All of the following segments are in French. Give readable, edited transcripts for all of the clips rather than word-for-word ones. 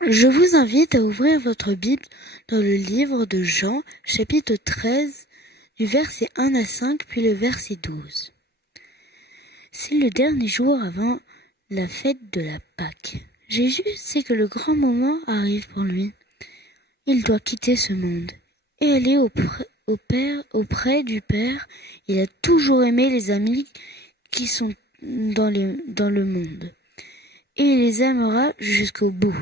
Je vous invite à ouvrir votre Bible dans le livre de Jean, chapitre 13, du verset 1 à 5, puis le verset 12. C'est le dernier jour avant la fête de la Pâque. Jésus sait que le grand moment arrive pour lui. Il doit quitter ce monde et aller auprès du Père. Il a toujours aimé les amis qui sont dans le monde, et il les aimera jusqu'au bout.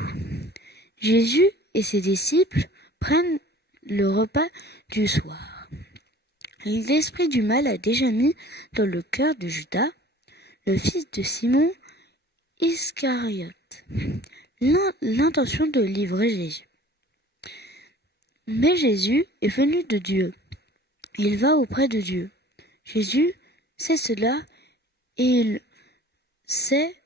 Jésus et ses disciples prennent le repas du soir. L'esprit du mal a déjà mis dans le cœur de Judas, le fils de Simon Iscariote, l'intention de livrer Jésus. Mais Jésus est venu de Dieu. Il va auprès de Dieu. Jésus sait cela et il sait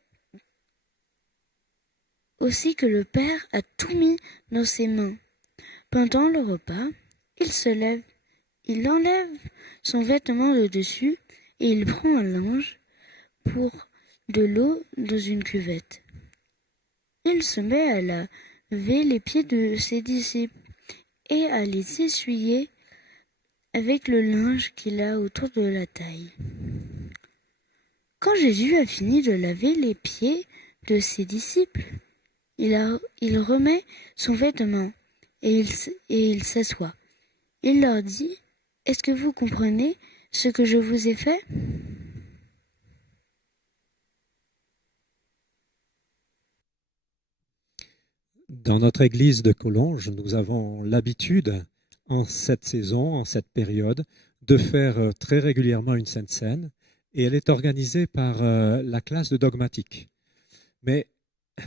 aussi que le Père a tout mis dans ses mains. Pendant le repas, il se lève, il enlève son vêtement de dessus et il prend un linge pour de l'eau dans une cuvette. Il se met à laver les pieds de ses disciples et à les essuyer avec le linge qu'il a autour de la taille. Quand Jésus a fini de laver les pieds de ses disciples, il remet son vêtement et il s'assoit. Il leur dit : « Est-ce que vous comprenez ce que je vous ai fait ? » Dans notre église de Collonges, nous avons l'habitude, en cette saison, en cette période, de faire très régulièrement une Sainte Seine, et elle est organisée par la classe de dogmatique. Mais,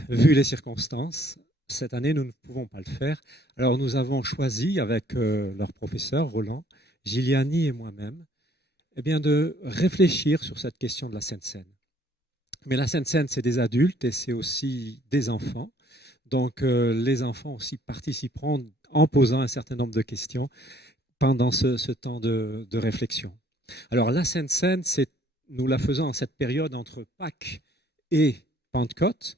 vu les circonstances, cette année, nous ne pouvons pas le faire. Alors, nous avons choisi, avec leur professeur, Roland, Giliani et moi-même, eh bien, de réfléchir sur cette question de la Sainte Seine. Mais la Sainte Seine, c'est des adultes et c'est aussi des enfants. Donc, les enfants aussi participeront en posant un certain nombre de questions pendant ce temps de réflexion. Alors, la Sainte Seine, nous la faisons en cette période entre Pâques et Pentecôte.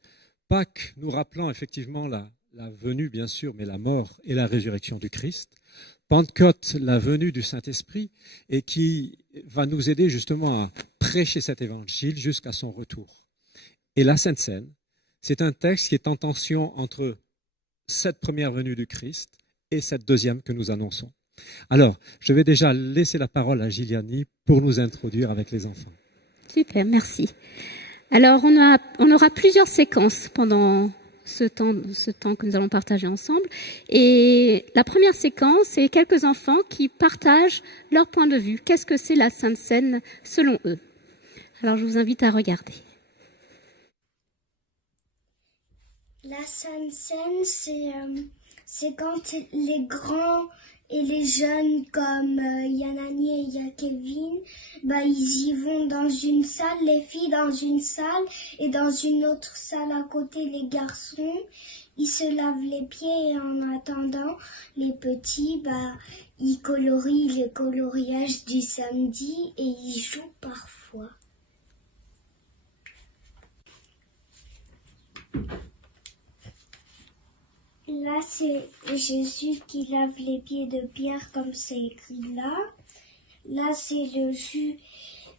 Pâques, nous rappelant effectivement la venue, bien sûr, mais la mort et la résurrection du Christ. Pentecôte, la venue du Saint-Esprit, et qui va nous aider justement à prêcher cet évangile jusqu'à son retour. Et la Sainte Seine, c'est un texte qui est en tension entre cette première venue du Christ et cette deuxième que nous annonçons. Alors, je vais déjà laisser la parole à Giliani pour nous introduire avec les enfants. Super, merci. Alors, on aura plusieurs séquences pendant ce temps que nous allons partager ensemble. Et la première séquence, c'est quelques enfants qui partagent leur point de vue. Qu'est-ce que c'est la Sainte Seine selon eux? Alors, je vous invite à regarder. La Sainte Seine, c'est quand les grands et les jeunes comme Yanani et il y a Kevin, ils y vont dans une salle, les filles dans une salle et dans une autre salle à côté les garçons. Ils se lavent les pieds et en attendant, les petits, ils colorient le coloriage du samedi et ils jouent parfois. Là, c'est Jésus qui lave les pieds de Pierre, comme c'est écrit là. Là, c'est le jus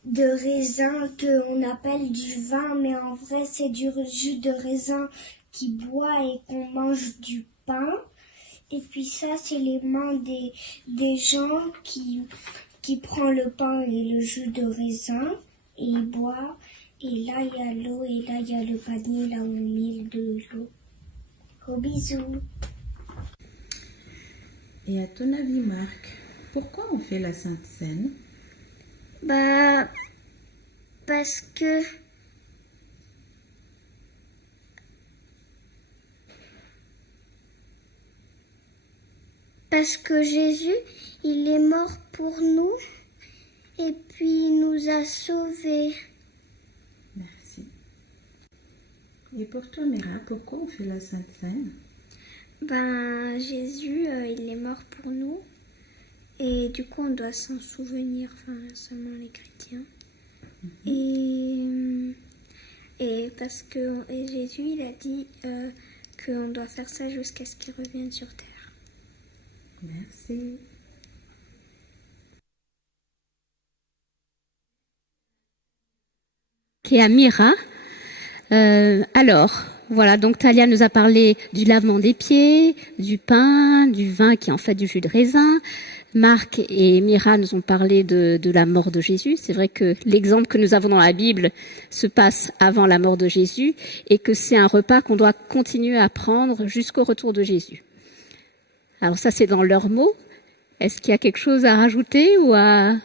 de raisin qu'on appelle du vin, mais en vrai, c'est du jus de raisin qui boit et qu'on mange du pain. Et puis ça, c'est les mains des gens qui prend le pain et le jus de raisin et ils boivent. Et là, il y a l'eau et là, il y a le panier, là, on met de l'eau. Gros bisous. Et à ton avis, Marc, pourquoi on fait la Sainte Seine? Parce que Jésus, il est mort pour nous et puis il nous a sauvés. Merci. Et pour toi, Mira, pourquoi on fait la Sainte Seine? Jésus, il est mort pour nous et du coup on doit s'en souvenir, seulement les chrétiens. Et parce que Jésus, il a dit qu'on doit faire ça jusqu'à ce qu'il revienne sur Terre. Merci. Qui est à Mira. Alors, voilà, donc Talia nous a parlé du lavement des pieds, du pain, du vin qui est en fait du jus de raisin. Marc et Mira nous ont parlé de la mort de Jésus. C'est vrai que l'exemple que nous avons dans la Bible se passe avant la mort de Jésus et que c'est un repas qu'on doit continuer à prendre jusqu'au retour de Jésus. Alors ça, c'est dans leurs mots. Est-ce qu'il y a quelque chose à rajouter ou à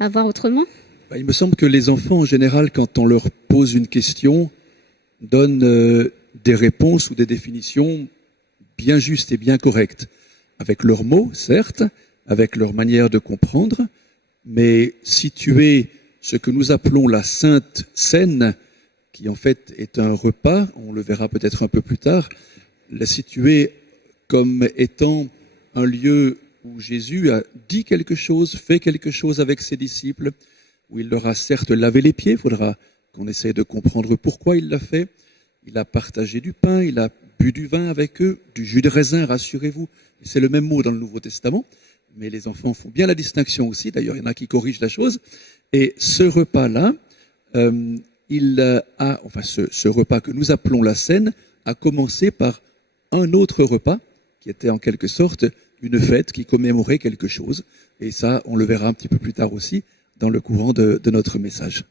voir autrement ? Il me semble que les enfants, en général, quand on leur pose une question, donnent des réponses ou des définitions bien justes et bien correctes. Avec leurs mots, certes, avec leur manière de comprendre, mais situer ce que nous appelons la Sainte Seine, qui en fait est un repas, on le verra peut-être un peu plus tard, la situer comme étant un lieu où Jésus a dit quelque chose, fait quelque chose avec ses disciples, où il leur a certes lavé les pieds, il faudra qu'on essaye de comprendre pourquoi il l'a fait. Il a partagé du pain, il a bu du vin avec eux, du jus de raisin, rassurez-vous. C'est le même mot dans le Nouveau Testament, mais les enfants font bien la distinction aussi. D'ailleurs, il y en a qui corrigent la chose. Et ce repas-là, ce repas que nous appelons la Seine, a commencé par un autre repas, qui était en quelque sorte une fête qui commémorait quelque chose. Et ça, on le verra un petit peu plus tard aussi, dans le courant de notre message.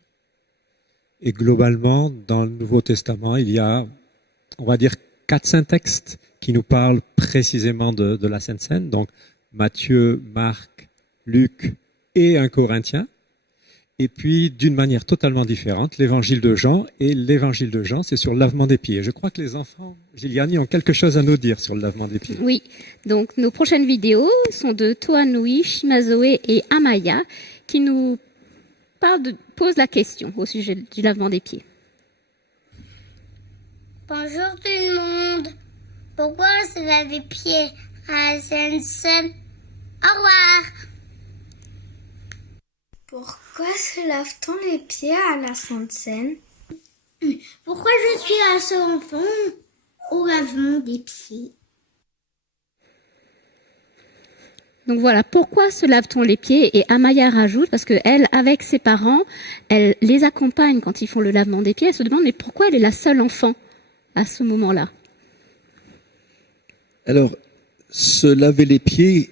Et globalement, dans le Nouveau Testament, il y a, on va dire, 4-5 textes qui nous parlent précisément de la Sainte Seine. Donc, Matthieu, Marc, Luc et 1 Corinthiens. Et puis, d'une manière totalement différente, l'Évangile de Jean. Et l'Évangile de Jean, c'est sur le lavement des pieds. Je crois que les enfants, Giliani, ont quelque chose à nous dire sur le lavement des pieds. Oui, donc nos prochaines vidéos sont de Toanui, Shimazoe et Amaya, qui nous posent la question au sujet du lavement des pieds. Bonjour tout le monde. Pourquoi on se lave les pieds à la Sainte-Seine? Au revoir. Pourquoi se lave-t-on les pieds à la Sainte Seine? Pourquoi je suis assez enfant au lavement des pieds? Donc voilà, pourquoi se lave-t-on les pieds? Et Amaya rajoute, parce que elle, avec ses parents, elle les accompagne quand ils font le lavement des pieds. Elle se demande, mais pourquoi elle est la seule enfant à ce moment-là? Alors, se laver les pieds,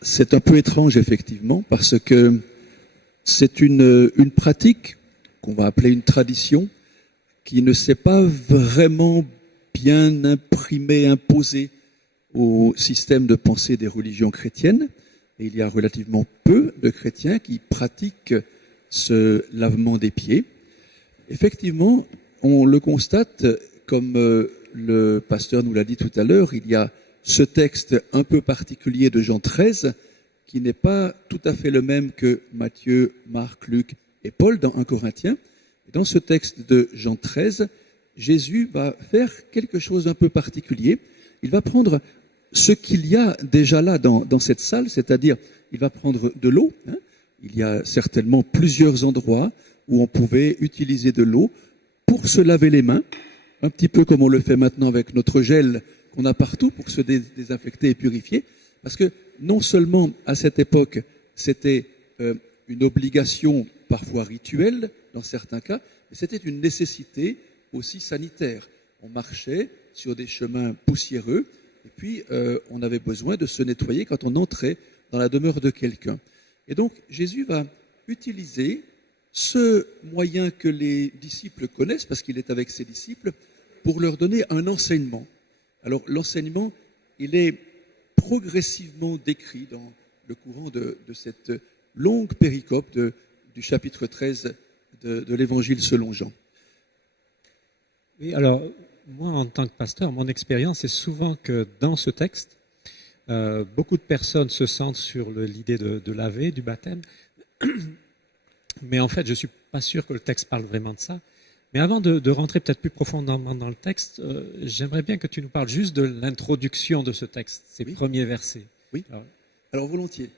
c'est un peu étrange, effectivement, parce que c'est une pratique qu'on va appeler une tradition qui ne s'est pas vraiment bien imprimée, imposée au système de pensée des religions chrétiennes. Et il y a relativement peu de chrétiens qui pratiquent ce lavement des pieds. Effectivement, on le constate, comme le pasteur nous l'a dit tout à l'heure, il y a ce texte un peu particulier de Jean 13, qui n'est pas tout à fait le même que Matthieu, Marc, Luc et Paul dans 1 Corinthiens. Dans ce texte de Jean 13, Jésus va faire quelque chose d'un peu particulier. Il va prendre ce qu'il y a déjà là dans cette salle, c'est-à-dire il va prendre de l'eau. Il y a certainement plusieurs endroits où on pouvait utiliser de l'eau pour se laver les mains, un petit peu comme on le fait maintenant avec notre gel qu'on a partout pour se désinfecter et purifier. Parce que non seulement à cette époque, c'était une obligation parfois rituelle dans certains cas, mais c'était une nécessité aussi sanitaire. On marchait sur des chemins poussiéreux et puis on avait besoin de se nettoyer quand on entrait dans la demeure de quelqu'un. Et donc Jésus va utiliser ce moyen que les disciples connaissent, parce qu'il est avec ses disciples, pour leur donner un enseignement. Alors l'enseignement, il est progressivement décrit dans le courant de cette longue péricope du chapitre 13 de l'Évangile selon Jean. Oui, alors, moi, en tant que pasteur, mon expérience est souvent que dans ce texte, beaucoup de personnes se centrent sur l'idée de laver, du baptême, mais en fait, je ne suis pas sûr que le texte parle vraiment de ça. Mais avant de rentrer peut-être plus profondément dans le texte, j'aimerais bien que tu nous parles juste de l'introduction de ce texte, ces premiers versets. Oui, alors volontiers.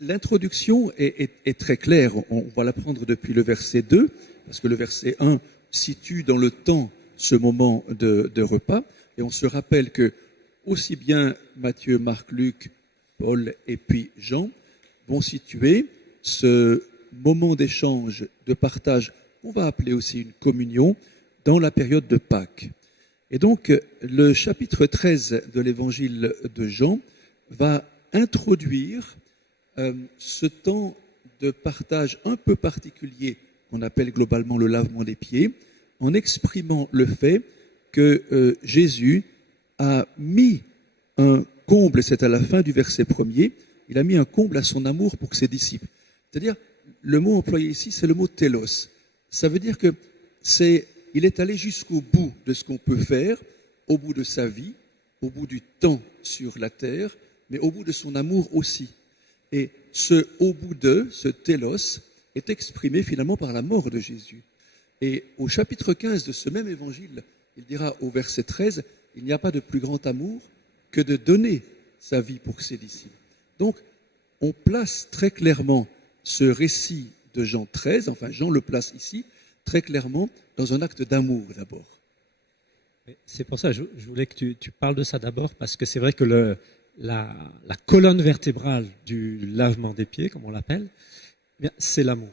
L'introduction est très claire. On va la prendre depuis le verset 2, parce que le verset 1 situe dans le temps ce moment de repas. Et on se rappelle que aussi bien Matthieu, Marc, Luc, Paul et puis Jean vont situer ce moment d'échange, de partage, qu'on va appeler aussi une communion, dans la période de Pâques. Et donc, le chapitre 13 de l'évangile de Jean va introduire ce temps de partage un peu particulier qu'on appelle globalement le lavement des pieds, en exprimant le fait que Jésus a mis un comble, c'est à la fin du verset 1er, il a mis un comble à son amour pour ses disciples. C'est-à-dire, le mot employé ici, c'est le mot télos. Ça veut dire que il est allé jusqu'au bout de ce qu'on peut faire, au bout de sa vie, au bout du temps sur la terre, mais au bout de son amour aussi. Et ce au bout de, ce télos, est exprimé finalement par la mort de Jésus. Et au chapitre 15 de ce même évangile, il dira au verset 13, il n'y a pas de plus grand amour que de donner sa vie pour ses disciples. Donc, on place très clairement ce récit de Jean 13, enfin Jean le place ici, très clairement dans un acte d'amour d'abord. C'est pour ça que je voulais que tu parles de ça d'abord, parce que c'est vrai que la colonne vertébrale du lavement des pieds, comme on l'appelle, c'est l'amour.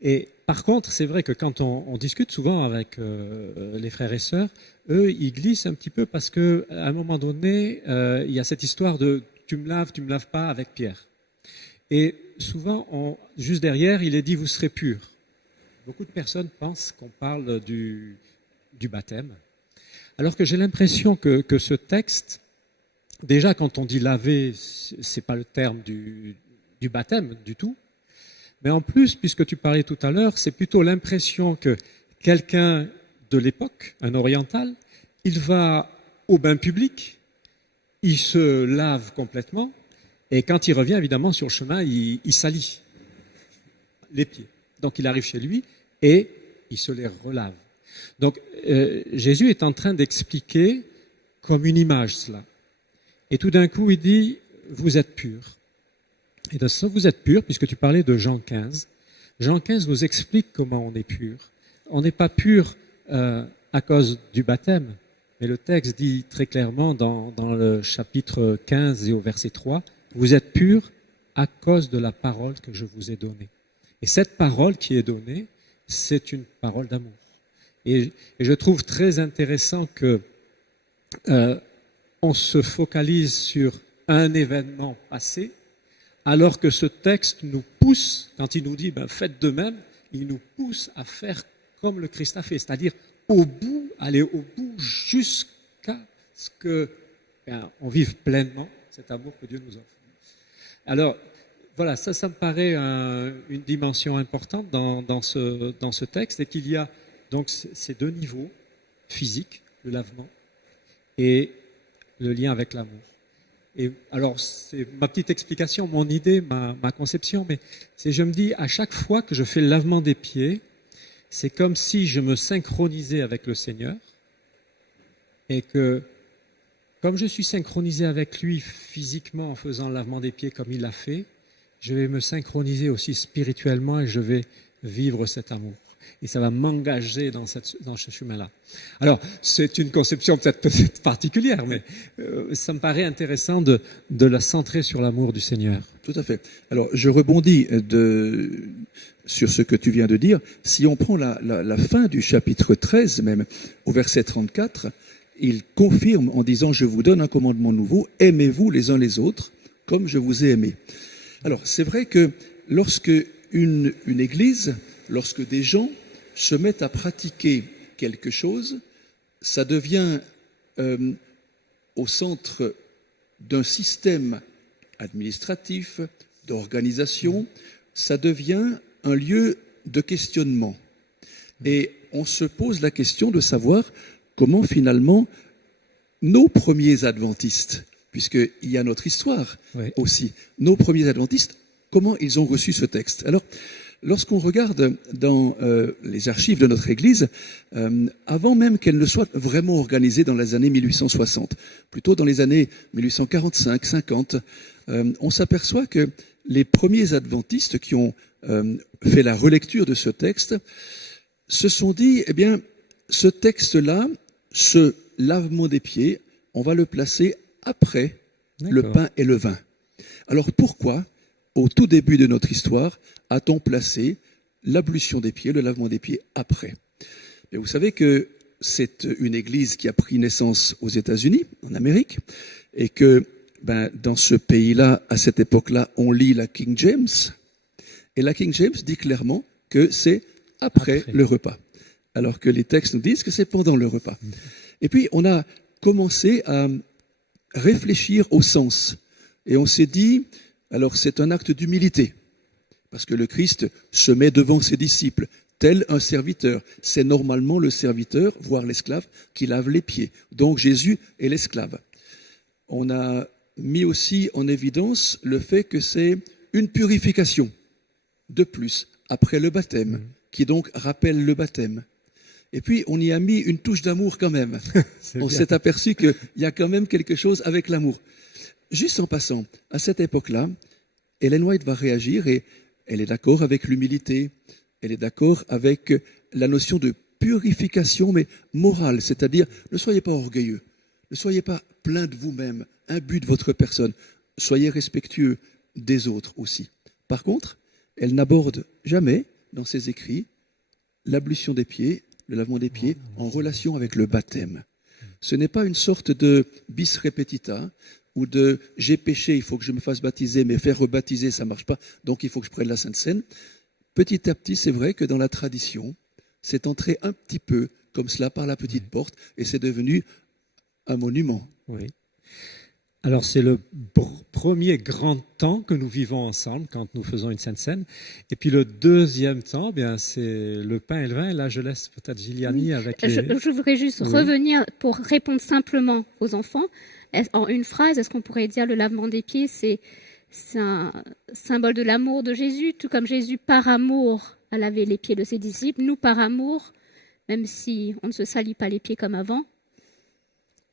Et par contre, c'est vrai que quand on discute souvent avec les frères et sœurs, eux, ils glissent un petit peu parce qu'à un moment donné, il y a cette histoire de tu me laves pas avec Pierre. Et souvent, juste derrière, il est dit vous serez purs. Beaucoup de personnes pensent qu'on parle du baptême, alors que j'ai l'impression que ce texte, déjà quand on dit laver, c'est pas le terme du baptême du tout, mais en plus, puisque tu parlais tout à l'heure, c'est plutôt l'impression que quelqu'un de l'époque, un oriental, il va au bain public, il se lave complètement, et quand il revient, évidemment, sur le chemin, il salit les pieds. Donc il arrive chez lui et il se les relave. Donc Jésus est en train d'expliquer comme une image cela. Et tout d'un coup, il dit, vous êtes purs. Et de ça, vous êtes purs, puisque tu parlais de Jean 15. Jean 15 nous explique comment on est pur. On n'est pas pur à cause du baptême, mais le texte dit très clairement dans le chapitre 15 et au verset 3, vous êtes purs à cause de la parole que je vous ai donnée. Et cette parole qui est donnée, c'est une parole d'amour. Et je trouve très intéressant que on se focalise sur un événement passé, alors que ce texte nous pousse, quand il nous dit faites de même, il nous pousse à faire comme le Christ a fait, c'est-à-dire au bout, aller au bout jusqu'à ce que on vive pleinement cet amour que Dieu nous offre. Alors, voilà, ça me paraît une dimension importante dans ce texte, et qu'il y a donc ces deux niveaux, physique, le lavement, et le lien avec l'amour. Et alors, c'est ma petite explication, mon idée, ma conception, mais je me dis, à chaque fois que je fais le lavement des pieds, c'est comme si je me synchronisais avec le Seigneur, et que, comme je suis synchronisé avec lui physiquement en faisant le lavement des pieds comme il l'a fait, je vais me synchroniser aussi spirituellement et je vais vivre cet amour. Et ça va m'engager dans ce chemin-là. Alors, c'est une conception peut-être particulière, mais ça me paraît intéressant de la centrer sur l'amour du Seigneur. Tout à fait. Alors, je rebondis sur ce que tu viens de dire. Si on prend la fin du chapitre 13, même au verset 34, il confirme en disant « Je vous donne un commandement nouveau, aimez-vous les uns les autres, comme je vous ai aimé. » Alors, c'est vrai que lorsque une église, lorsque des gens se mettent à pratiquer quelque chose, ça devient au centre d'un système administratif, d'organisation, ça devient un lieu de questionnement. Et on se pose la question de savoir comment finalement nos premiers adventistes, puisqu'il y a notre histoire aussi, nos premiers adventistes, comment ils ont reçu ce texte. Alors, lorsqu'on regarde dans les archives de notre Église, avant même qu'elle ne soit vraiment organisée dans les années 1860, plutôt dans les années 1845-50, on s'aperçoit que les premiers adventistes qui ont fait la relecture de ce texte se sont dit, eh bien, ce texte-là, ce lavement des pieds, on va le placer après le pain et le vin. Alors pourquoi, au tout début de notre histoire, a-t-on placé l'ablution des pieds, le lavement des pieds après? Et vous savez que c'est une église qui a pris naissance aux États-Unis, en Amérique, et que dans ce pays-là, à cette époque-là, on lit la King James, et la King James dit clairement que c'est après le repas, alors que les textes nous disent que c'est pendant le repas. Et puis, on a commencé à réfléchir au sens, et on s'est dit, alors c'est un acte d'humilité, parce que le Christ se met devant ses disciples, tel un serviteur. C'est normalement le serviteur, voire l'esclave, qui lave les pieds. Donc Jésus est l'esclave. On a mis aussi en évidence le fait que c'est une purification de plus, après le baptême, qui donc rappelle le baptême. Et puis on y a mis une touche d'amour quand même. On s'est aperçu qu'il y a quand même quelque chose avec l'amour. Juste en passant, à cette époque-là, Ellen White va réagir et elle est d'accord avec l'humilité, elle est d'accord avec la notion de purification, mais morale, c'est-à-dire ne soyez pas orgueilleux, ne soyez pas plein de vous-même, imbu de votre personne, soyez respectueux des autres aussi. Par contre, elle n'aborde jamais dans ses écrits l'ablution des pieds, le lavement des pieds en relation avec le baptême. Ce n'est pas une sorte de bis repetita ou de j'ai péché, il faut que je me fasse baptiser, mais faire rebaptiser, ça marche pas, donc il faut que je prenne la Sainte Seine. Petit à petit, c'est vrai que dans la tradition, c'est entré un petit peu comme cela par la petite porte et c'est devenu un monument. Oui. Alors c'est le premier grand temps que nous vivons ensemble quand nous faisons une Sainte Seine. Et puis le deuxième temps, bien c'est le pain et le vin. Et là, je laisse peut-être Giliani avec les... Je voudrais juste revenir pour répondre simplement aux enfants. En une phrase, est-ce qu'on pourrait dire le lavement des pieds, c'est un symbole de l'amour de Jésus, tout comme Jésus, par amour, a lavé les pieds de ses disciples. Nous, par amour, même si on ne se salit pas les pieds comme avant.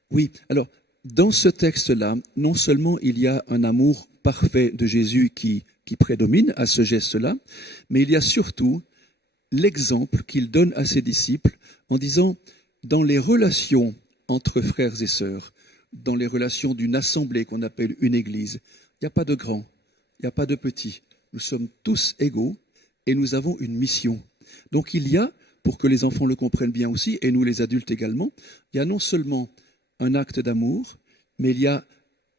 Oui, alors, dans ce texte-là, non seulement il y a un amour parfait de Jésus qui prédomine à ce geste-là, mais il y a surtout l'exemple qu'il donne à ses disciples en disant, dans les relations entre frères et sœurs, dans les relations d'une assemblée qu'on appelle une église, il n'y a pas de grands, il n'y a pas de petits. Nous sommes tous égaux et nous avons une mission. Donc il y a, pour que les enfants le comprennent bien aussi, et nous les adultes également, il y a non seulement un acte d'amour, mais il y a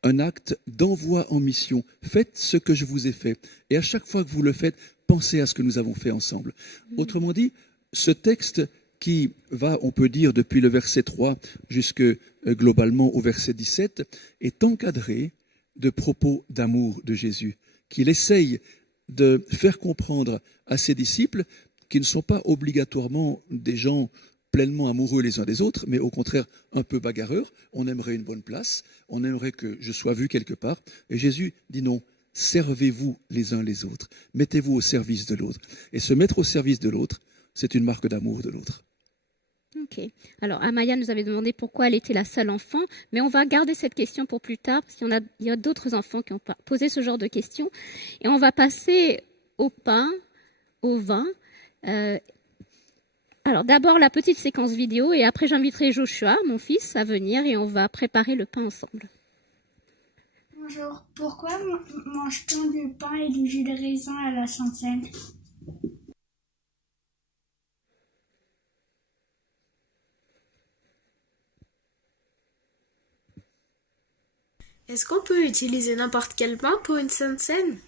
un acte d'envoi en mission. Faites ce que je vous ai fait. Et à chaque fois que vous le faites, pensez à ce que nous avons fait ensemble. Autrement dit, ce texte qui va, on peut dire, depuis le verset 3 jusque globalement au verset 17, est encadré de propos d'amour de Jésus, qu'il essaye de faire comprendre à ses disciples qui ne sont pas obligatoirement des gens pleinement amoureux les uns des autres, mais au contraire un peu bagarreurs. On aimerait une bonne place, on aimerait que je sois vu quelque part. Et Jésus dit non, servez-vous les uns les autres, mettez-vous au service de l'autre. Et se mettre au service de l'autre, c'est une marque d'amour de l'autre. Ok. Alors, Amaya nous avait demandé pourquoi elle était la seule enfant, mais on va garder cette question pour plus tard, parce qu'il y a d'autres enfants qui ont posé ce genre de questions. Et on va passer au pain, au vin. Alors, d'abord, la petite séquence vidéo, et après, j'inviterai Joshua, mon fils, à venir, et on va préparer le pain ensemble. Bonjour, pourquoi mange-t-on du pain et du jus de raisin à la Sainte Seine? Est-ce qu'on peut utiliser n'importe quel pain pour une Sainte Seine?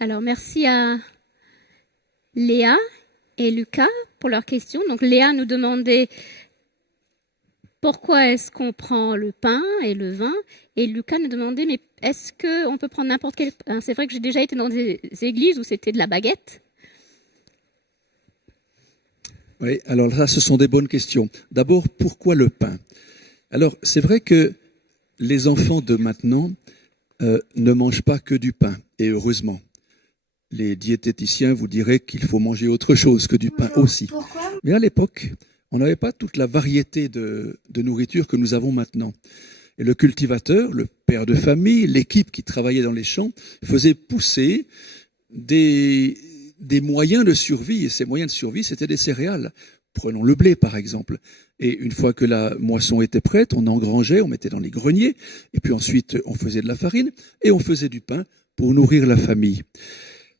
Alors, merci à Léa et Lucas pour leurs questions. Donc, Léa nous demandait pourquoi est-ce qu'on prend le pain et le vin, et Lucas nous demandait mais est-ce qu'on peut prendre n'importe quel pain? C'est vrai que j'ai déjà été dans des églises où c'était de la baguette. Oui, alors là, ce sont des bonnes questions. D'abord, pourquoi le pain? Alors, c'est vrai que les enfants de maintenant ne mangent pas que du pain, et heureusement. Les diététiciens vous diraient qu'il faut manger autre chose que du pain aussi. Mais à l'époque, on n'avait pas toute la variété de nourriture que nous avons maintenant. Et le cultivateur, le père de famille, l'équipe qui travaillait dans les champs, faisait pousser des moyens de survie. Et ces moyens de survie, c'était des céréales. Prenons le blé, par exemple. Et une fois que la moisson était prête, on engrangeait, on mettait dans les greniers, et puis ensuite on faisait de la farine, et on faisait du pain pour nourrir la famille.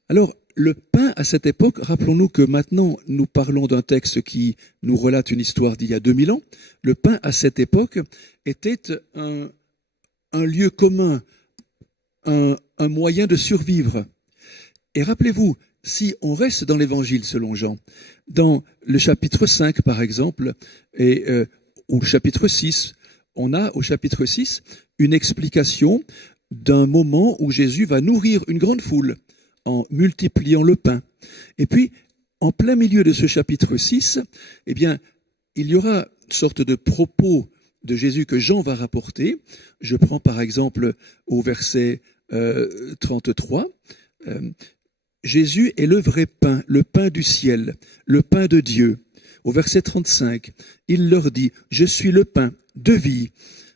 Alors, le pain, à cette époque, rappelons-nous que maintenant, nous parlons d'un texte qui nous relate une histoire d'il y a 2000 ans. Le pain, à cette époque, était un lieu commun, un moyen de survivre. Et rappelez-vous, si on reste dans l'Évangile selon Jean, dans le chapitre 5, par exemple, ou le chapitre 6, on a au chapitre 6 une explication d'un moment où Jésus va nourrir une grande foule en multipliant le pain. Et puis, en plein milieu de ce chapitre 6, eh bien, il y aura une sorte de propos de Jésus que Jean va rapporter. Je prends par exemple au verset 33. Jésus est le vrai pain, le pain du ciel, le pain de Dieu. Au verset 35, il leur dit, je suis le pain de vie.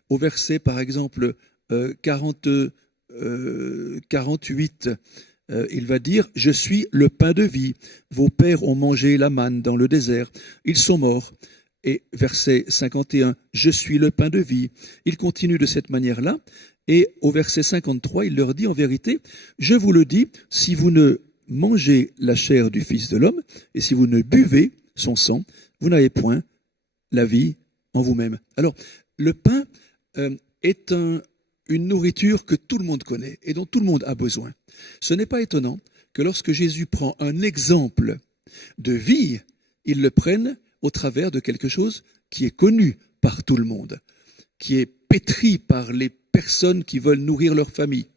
Au verset, par exemple, 48, il va dire, je suis le pain de vie. Vos pères ont mangé la manne dans le désert. Ils sont morts. Et verset 51, je suis le pain de vie. Il continue de cette manière-là. Et au verset 53, il leur dit, en vérité, je vous le dis, si vous ne mangez la chair du Fils de l'homme, et si vous ne buvez son sang, vous n'avez point la vie en vous-même. Alors, le pain est une nourriture que tout le monde connaît et dont tout le monde a besoin. Ce n'est pas étonnant que lorsque Jésus prend un exemple de vie, il le prenne au travers de quelque chose qui est connu par tout le monde, qui est pétri par les personnes qui veulent nourrir leur famille.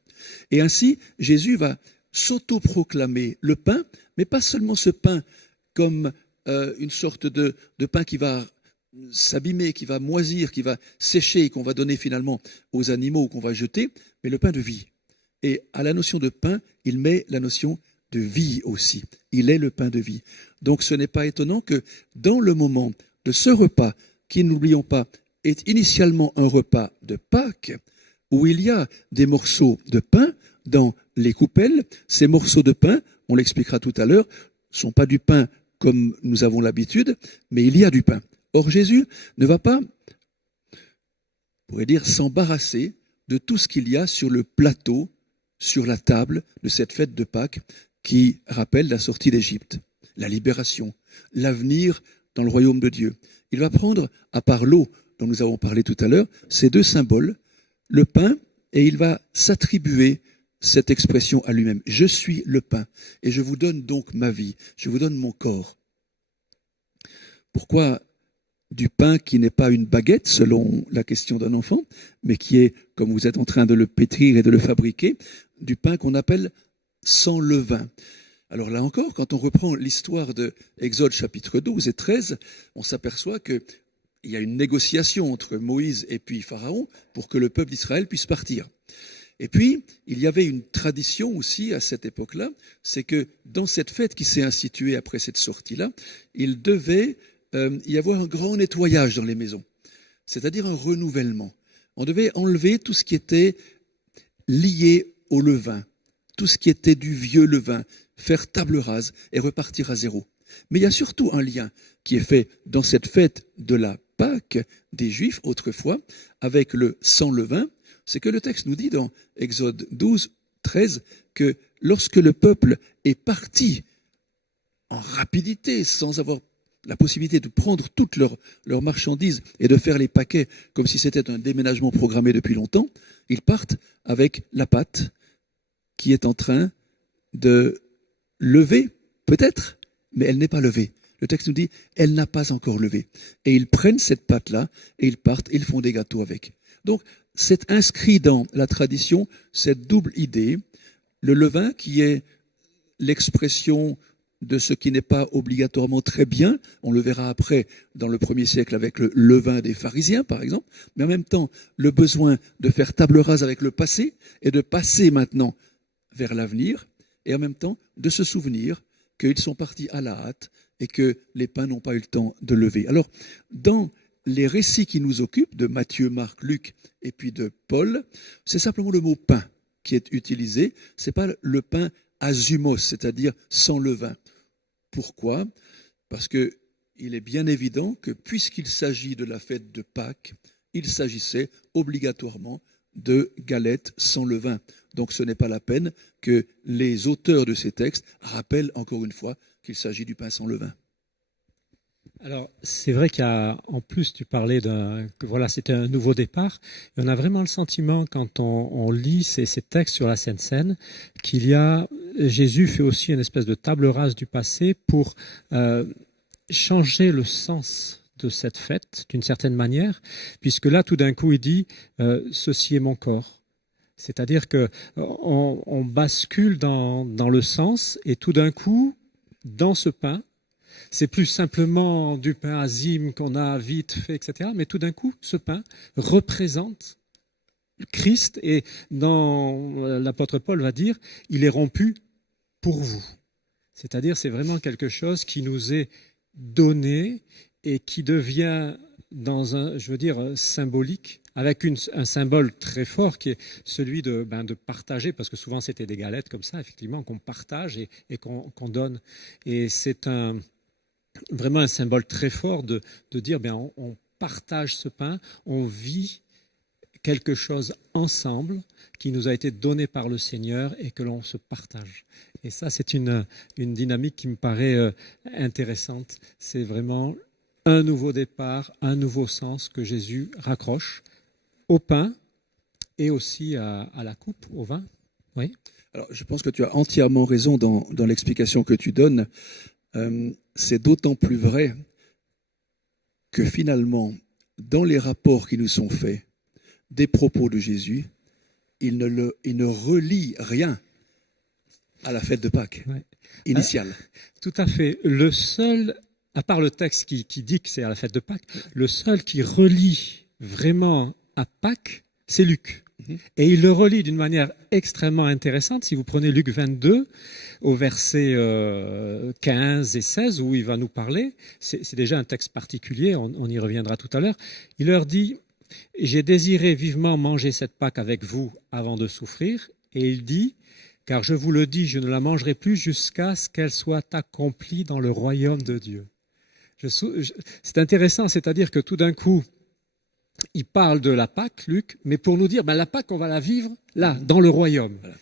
Et ainsi, Jésus va s'autoproclamer le pain, mais pas seulement ce pain comme une sorte de pain qui va s'abîmer, qui va moisir, qui va sécher et qu'on va donner finalement aux animaux ou qu'on va jeter, mais le pain de vie. Et à la notion de pain, il met la notion de vie aussi. Il est le pain de vie. Donc ce n'est pas étonnant que dans le moment de ce repas, qui, n'oublions pas, est initialement un repas de Pâques, où il y a des morceaux de pain dans les coupelles, ces morceaux de pain, on l'expliquera tout à l'heure, ne sont pas du pain comme nous avons l'habitude, mais il y a du pain. Or Jésus ne va pas, on pourrait dire, s'embarrasser de tout ce qu'il y a sur le plateau, sur la table de cette fête de Pâques qui rappelle la sortie d'Égypte, la libération, l'avenir dans le royaume de Dieu. Il va prendre, à part l'eau dont nous avons parlé tout à l'heure, ces deux symboles, le pain, et il va s'attribuer cette expression à lui-même. Je suis le pain, et je vous donne donc ma vie, je vous donne mon corps. Pourquoi du pain qui n'est pas une baguette, selon la question d'un enfant, mais qui est, comme vous êtes en train de le pétrir et de le fabriquer, du pain qu'on appelle sans levain. Alors là encore, quand on reprend l'histoire de Exode chapitre 12 et 13, on s'aperçoit qu'il y a une négociation entre Moïse et puis Pharaon pour que le peuple d'Israël puisse partir. Et puis, il y avait une tradition aussi à cette époque-là, c'est que dans cette fête qui s'est instituée après cette sortie-là, il devait y avoir un grand nettoyage dans les maisons, c'est-à-dire un renouvellement. On devait enlever tout ce qui était lié au levain, tout ce qui était du vieux levain, faire table rase et repartir à zéro. Mais il y a surtout un lien qui est fait dans cette fête de la Pâque des Juifs autrefois avec le sans levain, c'est que le texte nous dit dans Exode 12, 13 que lorsque le peuple est parti en rapidité, sans avoir la possibilité de prendre toutes leurs marchandises et de faire les paquets comme si c'était un déménagement programmé depuis longtemps, ils partent avec la pâte qui est en train de lever, peut-être, mais elle n'est pas levée. Le texte nous dit, elle n'a pas encore levé. Et ils prennent cette pâte-là et ils partent et ils font des gâteaux avec. Donc, c'est inscrit dans la tradition cette double idée, le levain qui est l'expression de ce qui n'est pas obligatoirement très bien, on le verra après dans le 1er siècle avec le levain des pharisiens par exemple, mais en même temps le besoin de faire table rase avec le passé et de passer maintenant vers l'avenir, et en même temps de se souvenir qu'ils sont partis à la hâte et que les pains n'ont pas eu le temps de lever. Alors, dans les récits qui nous occupent, de Matthieu, Marc, Luc et puis de Paul, c'est simplement le mot pain qui est utilisé. C'est pas le pain azumos, c'est-à-dire sans levain. Pourquoi? Parce que il est bien évident que puisqu'il s'agit de la fête de Pâques, il s'agissait obligatoirement de galettes sans levain. Donc ce n'est pas la peine que les auteurs de ces textes rappellent encore une fois qu'il s'agit du pain sans levain. Alors, c'est vrai qu'en plus, tu parlais que voilà, c'était un nouveau départ. Et on a vraiment le sentiment, quand on lit ces textes sur la Sainte Seine, Jésus fait aussi une espèce de table rase du passé pour changer le sens de cette fête, d'une certaine manière, puisque là, tout d'un coup, il dit ceci est mon corps. C'est-à-dire que on bascule dans le sens, et tout d'un coup, dans ce pain, c'est plus simplement du pain azime qu'on a vite fait, etc. Mais tout d'un coup, ce pain représente Christ, et l'apôtre Paul va dire, il est rompu pour vous. C'est-à-dire, c'est vraiment quelque chose qui nous est donné et qui devient symbolique, avec un symbole très fort qui est celui de partager, parce que souvent c'était des galettes comme ça, effectivement, qu'on partage et qu'on donne. Et c'est vraiment un symbole très fort de dire, on partage ce pain, on vit quelque chose ensemble qui nous a été donné par le Seigneur et que l'on se partage. Et ça, c'est une dynamique qui me paraît intéressante. C'est vraiment un nouveau départ, un nouveau sens que Jésus raccroche au pain et aussi à la coupe, au vin. Oui. Alors, je pense que tu as entièrement raison dans l'explication que tu donnes. C'est d'autant plus vrai que finalement, dans les rapports qui nous sont faits des propos de Jésus, il ne relie rien à la fête de Pâques initiale. Tout à fait. Le seul, à part le texte qui dit que c'est à la fête de Pâques, le seul qui relie vraiment à Pâques, c'est Luc. Et il le relie d'une manière extrêmement intéressante. Si vous prenez Luc 22, au verset 15 et 16, où il va nous parler, c'est déjà un texte particulier, on y reviendra tout à l'heure. Il leur dit, j'ai désiré vivement manger cette Pâque avec vous avant de souffrir. Et il dit, car je vous le dis, je ne la mangerai plus jusqu'à ce qu'elle soit accomplie dans le royaume de Dieu. C'est intéressant, c'est-à-dire que tout d'un coup, il parle de la Pâque, Luc, mais pour nous dire, la Pâque, on va la vivre là, dans le royaume. Voilà.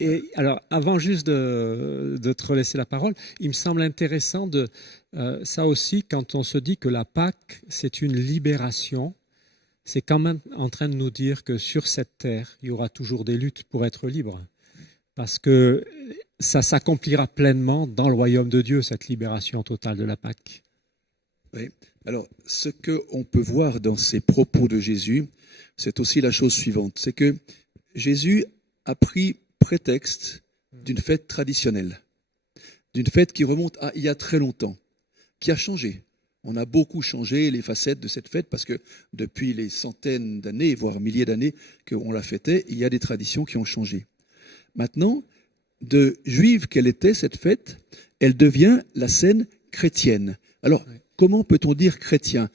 Et alors, avant juste de te relaisser la parole, il me semble intéressant ça aussi, quand on se dit que la Pâque, c'est une libération, c'est quand même en train de nous dire que sur cette terre, il y aura toujours des luttes pour être libre. Parce que ça s'accomplira pleinement dans le royaume de Dieu, cette libération totale de la Pâque. Oui. Alors, ce qu'on peut voir dans ces propos de Jésus, c'est aussi la chose suivante, c'est que Jésus a pris prétexte d'une fête traditionnelle, d'une fête qui remonte à il y a très longtemps, qui a changé. On a beaucoup changé les facettes de cette fête parce que depuis les centaines d'années, voire milliers d'années qu'on la fêtait, il y a des traditions qui ont changé. Maintenant, de juive qu'elle était, cette fête, elle devient la scène chrétienne. Alors, comment peut-on dire chrétien?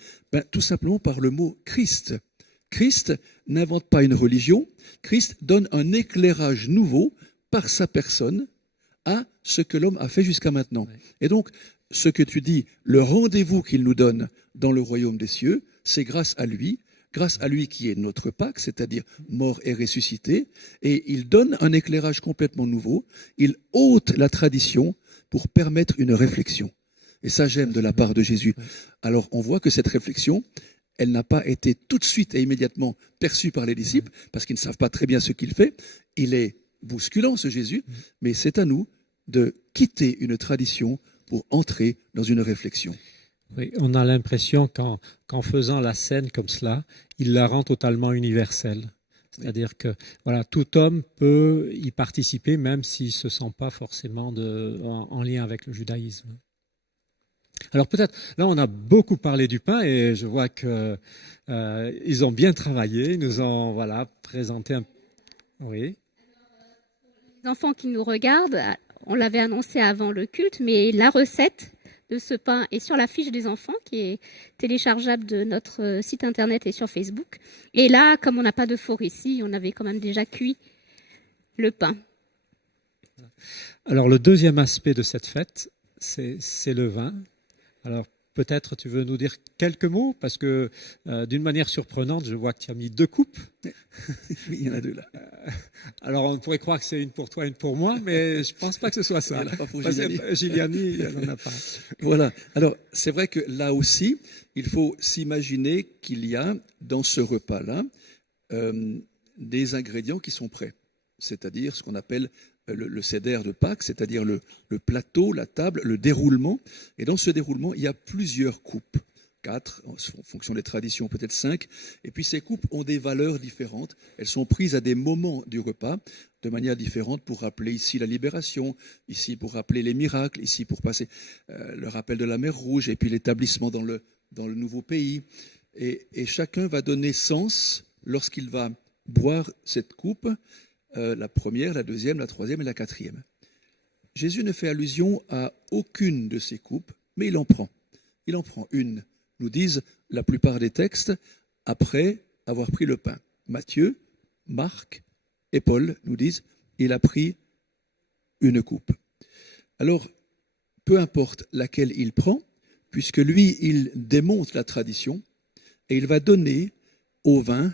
Tout simplement par le mot Christ. Christ n'invente pas une religion, Christ donne un éclairage nouveau par sa personne à ce que l'homme a fait jusqu'à maintenant. Et donc, ce que tu dis, le rendez-vous qu'il nous donne dans le royaume des cieux, c'est grâce à lui qui est notre Pâque, c'est-à-dire mort et ressuscité, et il donne un éclairage complètement nouveau, il ôte la tradition pour permettre une réflexion. Et ça, j'aime de la part de Jésus. Alors, on voit que cette réflexion, elle n'a pas été tout de suite et immédiatement perçue par les disciples, parce qu'ils ne savent pas très bien ce qu'il fait. Il est bousculant, ce Jésus, mais c'est à nous de quitter une tradition pour entrer dans une réflexion. Oui, on a l'impression qu'en faisant la scène comme cela, il la rend totalement universelle. C'est-à-dire que voilà, tout homme peut y participer, même s'il ne se sent pas forcément en lien avec le judaïsme. Alors peut-être, là on a beaucoup parlé du pain et je vois que ils ont bien travaillé, ils nous ont présenté un... Oui. Les enfants qui nous regardent, on l'avait annoncé avant le culte, mais la recette de ce pain est sur la fiche des enfants qui est téléchargeable de notre site internet et sur Facebook. Et là, comme on n'a pas de four ici, on avait quand même déjà cuit le pain. Alors le deuxième aspect de cette fête, c'est le vin. Alors peut-être tu veux nous dire quelques mots, parce que d'une manière surprenante, je vois que tu as mis 2 coupes. Oui, il y en a 2 là. Alors on pourrait croire que c'est une pour toi, une pour moi, mais je pense pas que ce soit ça. Il y en a pas pour Parce Giliani. que Giliani, elle n'en a pas. Voilà. Alors, c'est vrai que là aussi, il faut s'imaginer qu'il y a dans ce repas-là des ingrédients qui sont prêts. C'est-à-dire ce qu'on appelle le seder de Pâques, c'est-à-dire le plateau, la table, le déroulement. Et dans ce déroulement, il y a plusieurs coupes. 4, en fonction des traditions, peut-être 5. Et puis ces coupes ont des valeurs différentes. Elles sont prises à des moments du repas, de manière différente, pour rappeler ici la libération, ici pour rappeler les miracles, ici pour passer le rappel de la mer Rouge, et puis l'établissement dans le nouveau pays. Et chacun va donner sens lorsqu'il va boire cette coupe, la première, la deuxième, la troisième et la quatrième. Jésus ne fait allusion à aucune de ces coupes, mais il en prend. Il en prend une, nous disent la plupart des textes, après avoir pris le pain. Matthieu, Marc et Paul nous disent, il a pris une coupe. Alors, peu importe laquelle il prend, puisque lui, il démonte la tradition, et il va donner au vin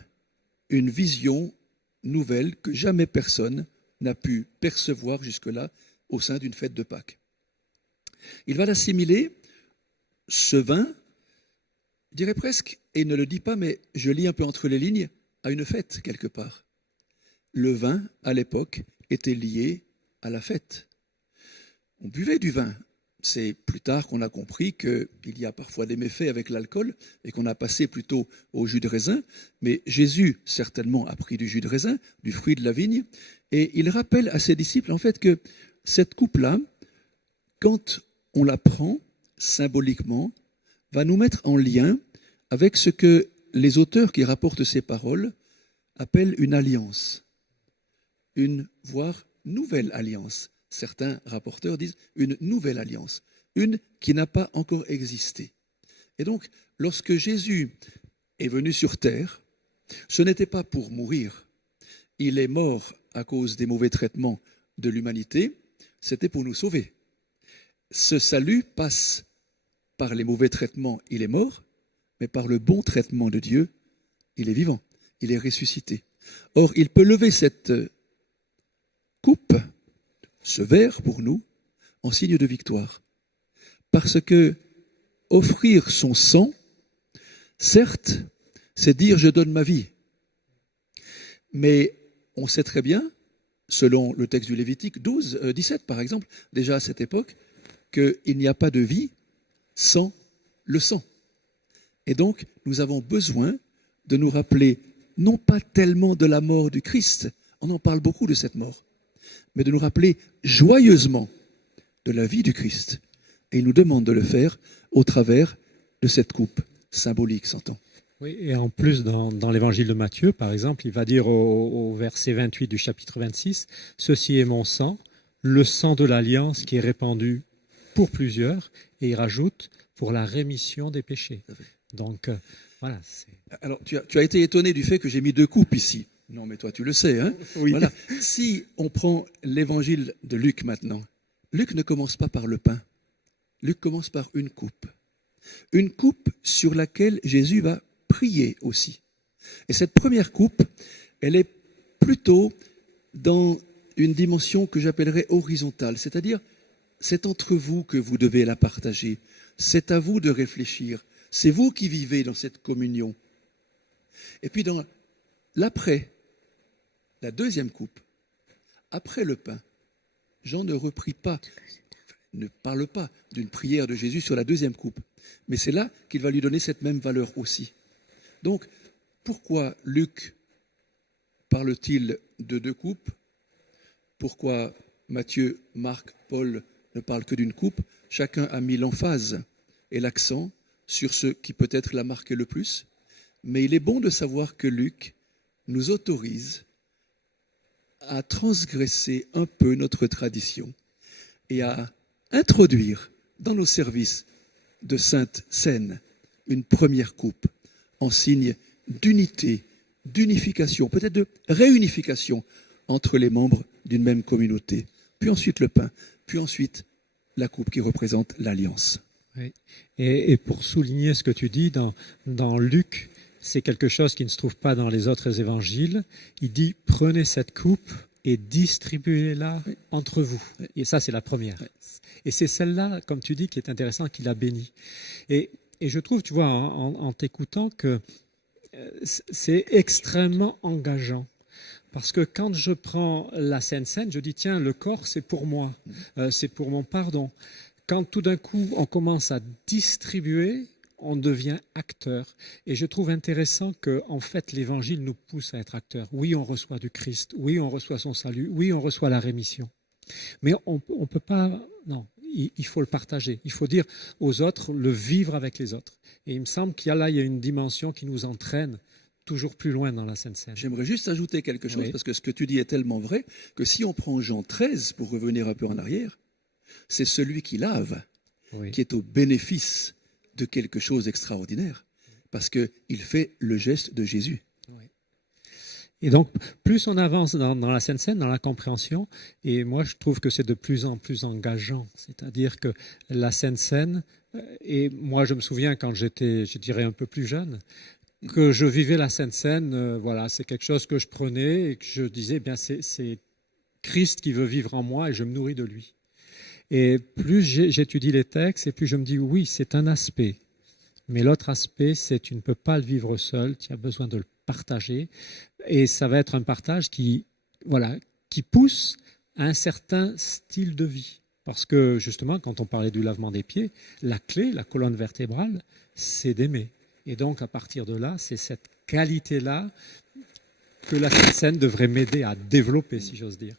une vision nouvelle que jamais personne n'a pu percevoir jusque-là au sein d'une fête de Pâques. Il va l'assimiler, ce vin, je dirais presque, et il ne le dit pas, mais je lis un peu entre les lignes, à une fête quelque part. Le vin, à l'époque, était lié à la fête. On buvait du vin. C'est plus tard qu'on a compris qu'il y a parfois des méfaits avec l'alcool et qu'on a passé plutôt au jus de raisin. Mais Jésus, certainement, a pris du jus de raisin, du fruit de la vigne, et il rappelle à ses disciples, en fait, que cette coupe-là, quand on la prend symboliquement, va nous mettre en lien avec ce que les auteurs qui rapportent ces paroles appellent une alliance, voire nouvelle alliance. Certains rapporteurs disent une nouvelle alliance, une qui n'a pas encore existé. Et donc, lorsque Jésus est venu sur terre, ce n'était pas pour mourir. Il est mort à cause des mauvais traitements de l'humanité, c'était pour nous sauver. Ce salut passe par les mauvais traitements, il est mort, mais par le bon traitement de Dieu, il est vivant, il est ressuscité. Or, il peut lever cette coupe, ce verre pour nous, en signe de victoire. Parce que offrir son sang, certes, c'est dire je donne ma vie. Mais on sait très bien, selon le texte du Lévitique 17 par exemple, déjà à cette époque, qu'il n'y a pas de vie sans le sang. Et donc, nous avons besoin de nous rappeler, non pas tellement de la mort du Christ, on en parle beaucoup de cette mort, mais de nous rappeler joyeusement de la vie du Christ. Et il nous demande de le faire au travers de cette coupe symbolique, s'entend. Oui, et en plus, dans l'évangile de Matthieu, par exemple, il va dire au verset 28 du chapitre 26, « Ceci est mon sang, le sang de l'alliance qui est répandu pour plusieurs, et il rajoute pour la rémission des péchés. » Donc, voilà. Alors, tu as été étonné du fait que j'ai mis 2 coupes ici. Non, mais toi, tu le sais, hein? Oui. Voilà. Si on prend l'évangile de Luc maintenant, Luc ne commence pas par le pain. Luc commence par une coupe. Une coupe sur laquelle Jésus va prier aussi. Et cette première coupe, elle est plutôt dans une dimension que j'appellerais horizontale, c'est-à-dire c'est entre vous que vous devez la partager. C'est à vous de réfléchir. C'est vous qui vivez dans cette communion. Et puis dans l'après, la deuxième coupe, après le pain, Jean ne parle pas d'une prière de Jésus sur la deuxième coupe. Mais c'est là qu'il va lui donner cette même valeur aussi. Donc, pourquoi Luc parle-t-il de 2 coupes? Pourquoi Matthieu, Marc, Paul ne parlent que d'une coupe? Chacun a mis l'emphase et l'accent sur ce qui peut-être l'a marqué le plus. Mais il est bon de savoir que Luc nous autorise à transgresser un peu notre tradition et à introduire dans nos services de Sainte Seine une première coupe en signe d'unité, d'unification, peut-être de réunification entre les membres d'une même communauté. Puis ensuite le pain, puis ensuite la coupe qui représente l'alliance. Oui. Et pour souligner ce que tu dis, dans Luc, c'est quelque chose qui ne se trouve pas dans les autres évangiles. Il dit, prenez cette coupe et distribuez-la entre vous. Et ça, c'est la première. Et c'est celle-là, comme tu dis, qui est intéressante, qu'il a bénie. Et je trouve, tu vois, en t'écoutant, que c'est extrêmement engageant. Parce que quand je prends la Sainte Seine, je dis, tiens, le corps, c'est pour moi, c'est pour mon pardon. Quand tout d'un coup, on commence à distribuer, on devient acteur. Et je trouve intéressant que, en fait, l'Évangile nous pousse à être acteurs. Oui, on reçoit du Christ. Oui, on reçoit son salut. Oui, on reçoit la rémission. Mais on peut pas... Non, il faut le partager. Il faut dire aux autres, le vivre avec les autres. Et il me semble qu'il y a une dimension qui nous entraîne toujours plus loin dans la Sainte Seine. J'aimerais juste ajouter quelque chose, parce que ce que tu dis est tellement vrai, que si on prend Jean 13, pour revenir un peu en arrière, c'est celui qui lave, qui est au bénéfice de quelque chose d'extraordinaire, parce qu'il fait le geste de Jésus. Et donc, plus on avance dans la Sainte Seine, dans la compréhension, et moi je trouve que c'est de plus en plus engageant. C'est-à-dire que la Sainte Seine, et moi je me souviens quand j'étais, je dirais, un peu plus jeune, que je vivais la Sainte Seine, voilà, c'est quelque chose que je prenais et que je disais, eh bien c'est Christ qui veut vivre en moi et je me nourris de lui. Et plus j'étudie les textes et plus je me dis, oui, c'est un aspect. Mais l'autre aspect, c'est tu ne peux pas le vivre seul, tu as besoin de le partager. Et ça va être un partage qui pousse à un certain style de vie. Parce que justement, quand on parlait du lavement des pieds, la clé, la colonne vertébrale, c'est d'aimer. Et donc, à partir de là, c'est cette qualité-là que la Sainte Seine devrait m'aider à développer, si j'ose dire.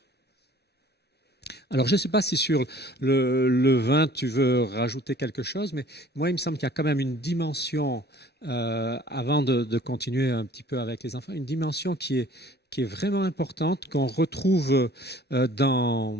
Alors, je ne sais pas si sur le vin, tu veux rajouter quelque chose, mais moi, il me semble qu'il y a quand même une dimension, avant de continuer un petit peu avec les enfants, une dimension qui est vraiment importante, qu'on retrouve dans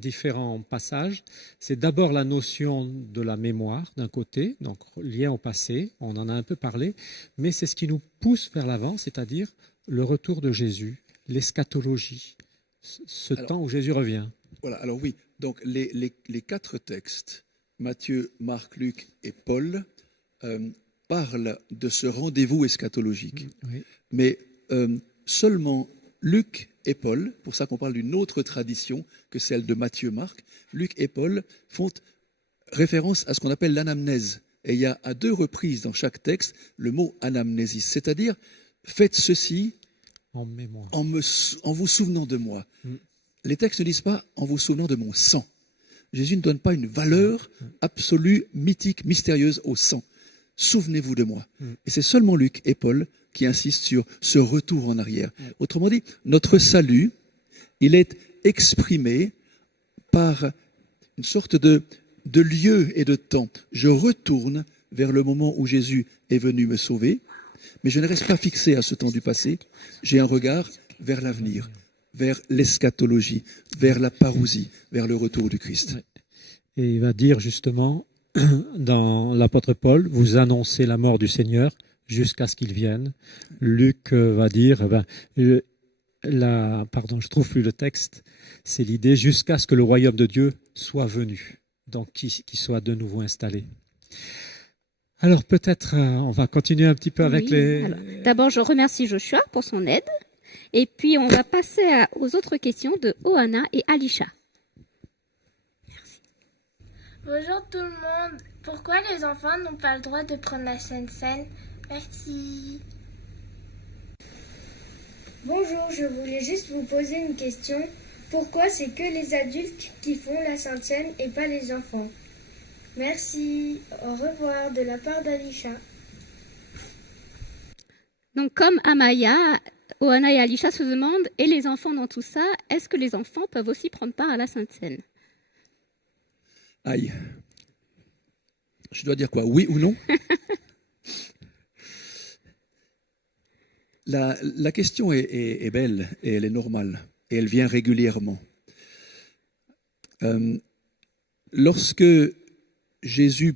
différents passages. C'est d'abord la notion de la mémoire, d'un côté, donc liée au passé, on en a un peu parlé, mais c'est ce qui nous pousse vers l'avant, c'est-à-dire le retour de Jésus, l'eschatologie, ce temps où Jésus revient. Voilà, alors oui, donc les 4 textes, Matthieu, Marc, Luc et Paul, parlent de ce rendez-vous eschatologique. Oui. Mais seulement Luc et Paul, pour ça qu'on parle d'une autre tradition que celle de Matthieu, Marc, Luc et Paul font référence à ce qu'on appelle l'anamnèse. Et il y a à 2 reprises dans chaque texte le mot anamnésis, c'est-à-dire faites ceci en mémoire, en vous souvenant de moi. Les textes ne disent pas en vous souvenant de mon sang. Jésus ne donne pas une valeur absolue, mythique, mystérieuse au sang. Souvenez-vous de moi. Et c'est seulement Luc et Paul qui insistent sur ce retour en arrière. Autrement dit, notre salut, il est exprimé par une sorte de lieu et de temps. Je retourne vers le moment où Jésus est venu me sauver, mais je ne reste pas fixé à ce temps du passé. J'ai un regard vers l'avenir, vers l'eschatologie, vers la parousie, vers le retour du Christ. Et il va dire justement, dans l'apôtre Paul, vous annoncez la mort du Seigneur jusqu'à ce qu'il vienne. Luc va dire, je trouve plus le texte, c'est l'idée, jusqu'à ce que le royaume de Dieu soit venu, donc qu'il soit de nouveau installé. Alors peut-être on va continuer un petit peu avec les... D'abord, je remercie Joshua pour son aide. Et puis, on va passer aux autres questions de Ohana et Alisha. Merci. Bonjour tout le monde. Pourquoi les enfants n'ont pas le droit de prendre la Sainte Seine? Merci. Bonjour, je voulais juste vous poser une question. Pourquoi c'est que les adultes qui font la Sainte Seine et pas les enfants? Merci. Au revoir de la part d'Alisha. Donc, comme Amaya, Ohana et Alisha se demandent, et les enfants dans tout ça, est-ce que les enfants peuvent aussi prendre part à la Sainte Seine? Aïe. Je dois dire quoi? Oui ou non? La question est belle et elle est normale et elle vient régulièrement. Lorsque Jésus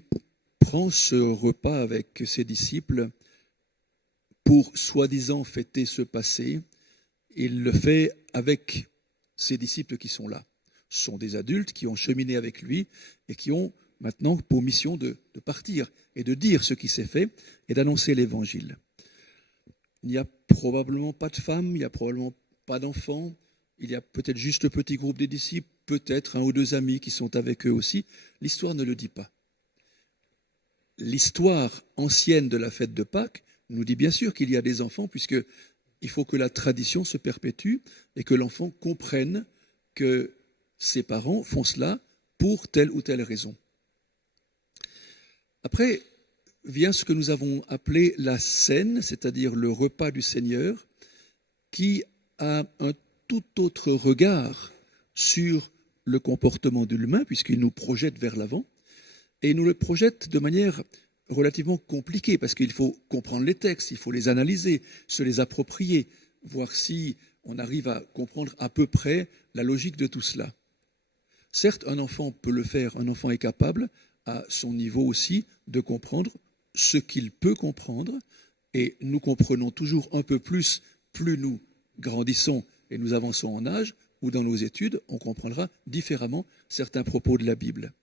prend ce repas avec ses disciples pour soi-disant fêter ce passé. Il le fait avec ses disciples qui sont là. Ce sont des adultes qui ont cheminé avec lui et qui ont maintenant pour mission de partir et de dire ce qui s'est fait et d'annoncer l'évangile. Il n'y a probablement pas de femmes, il n'y a probablement pas d'enfants, il y a peut-être juste le petit groupe des disciples, peut-être un ou deux amis qui sont avec eux aussi. L'histoire ne le dit pas. L'histoire ancienne de la fête de Pâques nous dit bien sûr qu'il y a des enfants, puisque il faut que la tradition se perpétue et que l'enfant comprenne que ses parents font cela pour telle ou telle raison. Après vient ce que nous avons appelé la scène, c'est-à-dire le repas du Seigneur, qui a un tout autre regard sur le comportement de l'humain, puisqu'il nous projette vers l'avant, et il nous le projette de manière relativement compliquée, parce qu'il faut comprendre les textes, il faut les analyser, se les approprier, voir si on arrive à comprendre à peu près la logique de tout cela. Certes, un enfant peut le faire, un enfant est capable, à son niveau aussi, de comprendre ce qu'il peut comprendre, et nous comprenons toujours un peu plus nous grandissons et nous avançons en âge, ou dans nos études, on comprendra différemment certains propos de la Bible.